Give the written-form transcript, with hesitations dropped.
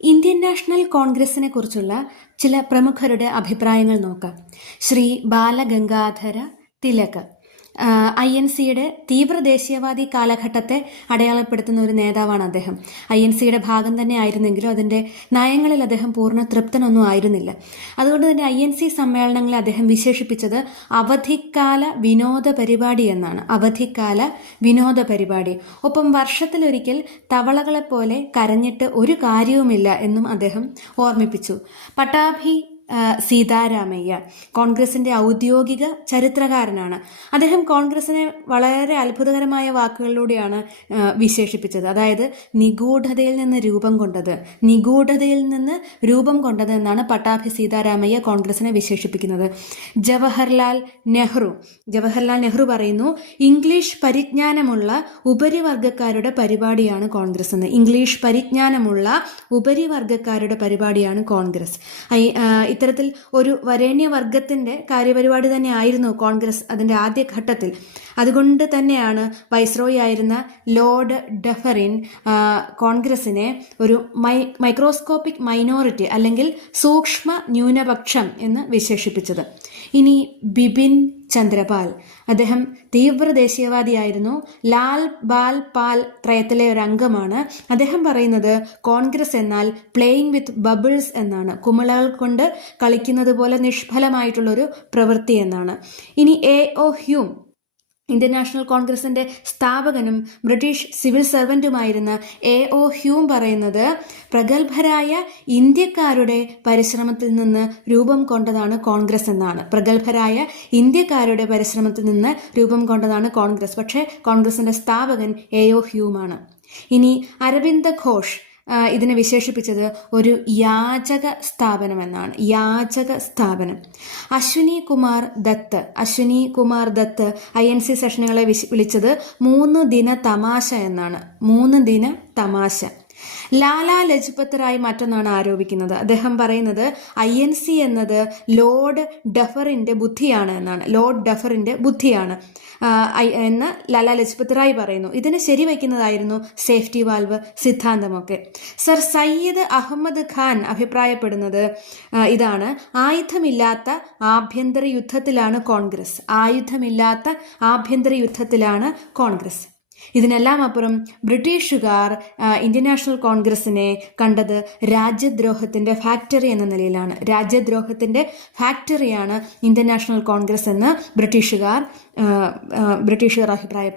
Indian national കോൺഗ്രസിനെ കുറിച്ചുള്ള ചില പ്രമുഖരുടെ അഭിപ്രായങ്ങൾ നോക്കാം. ശ്രീ ബാലഗംഗാധര തിലക് INCയുടെ തീവ്ര ദേശീയവാദി കാലഘട്ടത്തെ അടയാളപ്പെടുത്തുന്ന ഒരു നേതാവാണ് അദ്ദേഹം. INCയുടെ ഭാഗം തന്നെ ആയിരുന്നെങ്കിലും അതിൻ്റെ നയങ്ങളിൽ അദ്ദേഹം പൂർണ്ണ തൃപ്തനൊന്നും ആയിരുന്നില്ല. അതുകൊണ്ട് തന്നെ INC സമ്മേളനങ്ങളെ അദ്ദേഹം വിശേഷിപ്പിച്ചത് അവധിക്കാല വിനോദ പരിപാടി എന്നാണ്. അവധിക്കാല വിനോദ പരിപാടി. ഒപ്പം വർഷത്തിലൊരിക്കൽ തവളകളെപ്പോലെ കരഞ്ഞിട്ട് ഒരു കാര്യവുമില്ല എന്നും അദ്ദേഹം ഓർമ്മിപ്പിച്ചു. പട്ടാഭി സീതാരാമയ്യ കോൺഗ്രസിന്റെ ഔദ്യോഗിക ചരിത്രകാരനാണ്. അദ്ദേഹം കോൺഗ്രസിനെ വളരെ അത്ഭുതകരമായ വാക്കുകളിലൂടെയാണ് വിശേഷിപ്പിച്ചത്. അതായത് നിഗൂഢതയിൽ നിന്ന് രൂപം കൊണ്ടത് എന്നാണ് പട്ടാഭി സീതാരാമയ്യ കോൺഗ്രസിനെ വിശേഷിപ്പിക്കുന്നത്. ജവഹർലാൽ നെഹ്റു പറയുന്നു, ഇംഗ്ലീഷ് പരിജ്ഞാനമുള്ള ഉപരിവർഗക്കാരുടെ പരിപാടിയാണ് കോൺഗ്രസ് എന്ന്. ഇംഗ്ലീഷ് പരിജ്ഞാനമുള്ള ഉപരിവർഗക്കാരുടെ പരിപാടിയാണ് കോൺഗ്രസ്. ഇത്തരത്തിൽ ഒരു വരേണ്യവർഗത്തിന്റെ കാര്യപരിപാടി തന്നെ ആയിരുന്നു കോൺഗ്രസ് അതിന്റെ ആദ്യഘട്ടത്തിൽ. അതുകൊണ്ട് തന്നെയാണ് വൈസ്രോയി ആയിരുന്ന ലോർഡ് ഡഫറിൻ കോൺഗ്രസിനെ ഒരു മൈക്രോസ്കോപ്പിക് മൈനോറിറ്റി അല്ലെങ്കിൽ സൂക്ഷ്മ ന്യൂനപക്ഷം എന്ന് വിശേഷിപ്പിച്ചത്. ഇനി ബിപിൻ ചന്ദ്രപാൽ, അദ്ദേഹം തീവ്ര ദേശീയവാദിയായിരുന്നു. ലാൽ ബാൽ പാൽ ത്രയത്തിലെ ഒരു അംഗമാണ്. അദ്ദേഹം പറയുന്നത് കോൺഗ്രസ് എന്നാൽ പ്ലേയിങ് വിത്ത് ബബിൾസ് എന്നാണ്. കുമിളകൾ കൊണ്ട് കളിക്കുന്നത് പോലെ നിഷ്ഫലമായിട്ടുള്ളൊരു പ്രവൃത്തി എന്നാണ്. ഇനി A.O. ഹ്യൂം, ഇന്ത്യൻ നാഷണൽ കോൺഗ്രസിന്റെ സ്ഥാപകനും ബ്രിട്ടീഷ് സിവിൽ സർവന്റുമായിരുന്ന A.O. ഹ്യൂം പറയുന്നത് പ്രഗത്ഭരായ ഇന്ത്യക്കാരുടെ പരിശ്രമത്തിൽ നിന്ന് രൂപം കൊണ്ടതാണ് കോൺഗ്രസ് എന്നാണ്. പ്രഗത്ഭരായ ഇന്ത്യക്കാരുടെ പരിശ്രമത്തിൽ നിന്ന് രൂപം കൊണ്ടതാണ് കോൺഗ്രസ്. പക്ഷേ കോൺഗ്രസിന്റെ സ്ഥാപകൻ A.O. ഹ്യൂമാണ്. ഇനി അരവിന്ദ ഘോഷ് ഇതിനെ വിശേഷിപ്പിച്ചത് ഒരു യാചക സ്ഥാപനം എന്നാണ്. അശ്വിനി കുമാർ ദത്ത് INC സെഷനുകളെ വിളിച്ചത് 3 ദിന തമാശ എന്നാണ്. 3 ദിന തമാശ. ലാലാ ലജ്പത് റായ് മറ്റൊന്നാണ് ആരോപിക്കുന്നത്. അദ്ദേഹം പറയുന്നത് INC എന്നത് ലോർഡ് ഡഫറിന്റെ ബുദ്ധിയാണ് എന്നാണ്. എന്ന് ലാലാ ലജ്പത് റായ് പറയുന്നു. ഇതിനെ ശരിവയ്ക്കുന്നതായിരുന്നു സേഫ്റ്റി വാൽവ് സിദ്ധാന്തമൊക്കെ. സർ സയ്യിദ് അഹമ്മദ് ഖാൻ അഭിപ്രായപ്പെടുന്നത് ഇതാണ്: ആയുധമില്ലാത്ത ആഭ്യന്തര യുദ്ധത്തിലാണ് കോൺഗ്രസ്. ഇതിനെല്ലാം അപ്പുറം ബ്രിട്ടീഷുകാർ ഇന്ത്യൻ നാഷണൽ കോൺഗ്രസിനെ കണ്ടത് രാജ്യദ്രോഹത്തിന്റെ ഫാക്ടറി എന്ന നിലയിലാണ്. രാജ്യദ്രോഹത്തിന്റെ ഫാക്ടറിയാണ് ഇന്ത്യൻ നാഷണൽ കോൺഗ്രസ് എന്ന് ബ്രിട്ടീഷുകാർ അഭിപ്രായപ്പെട്ടു.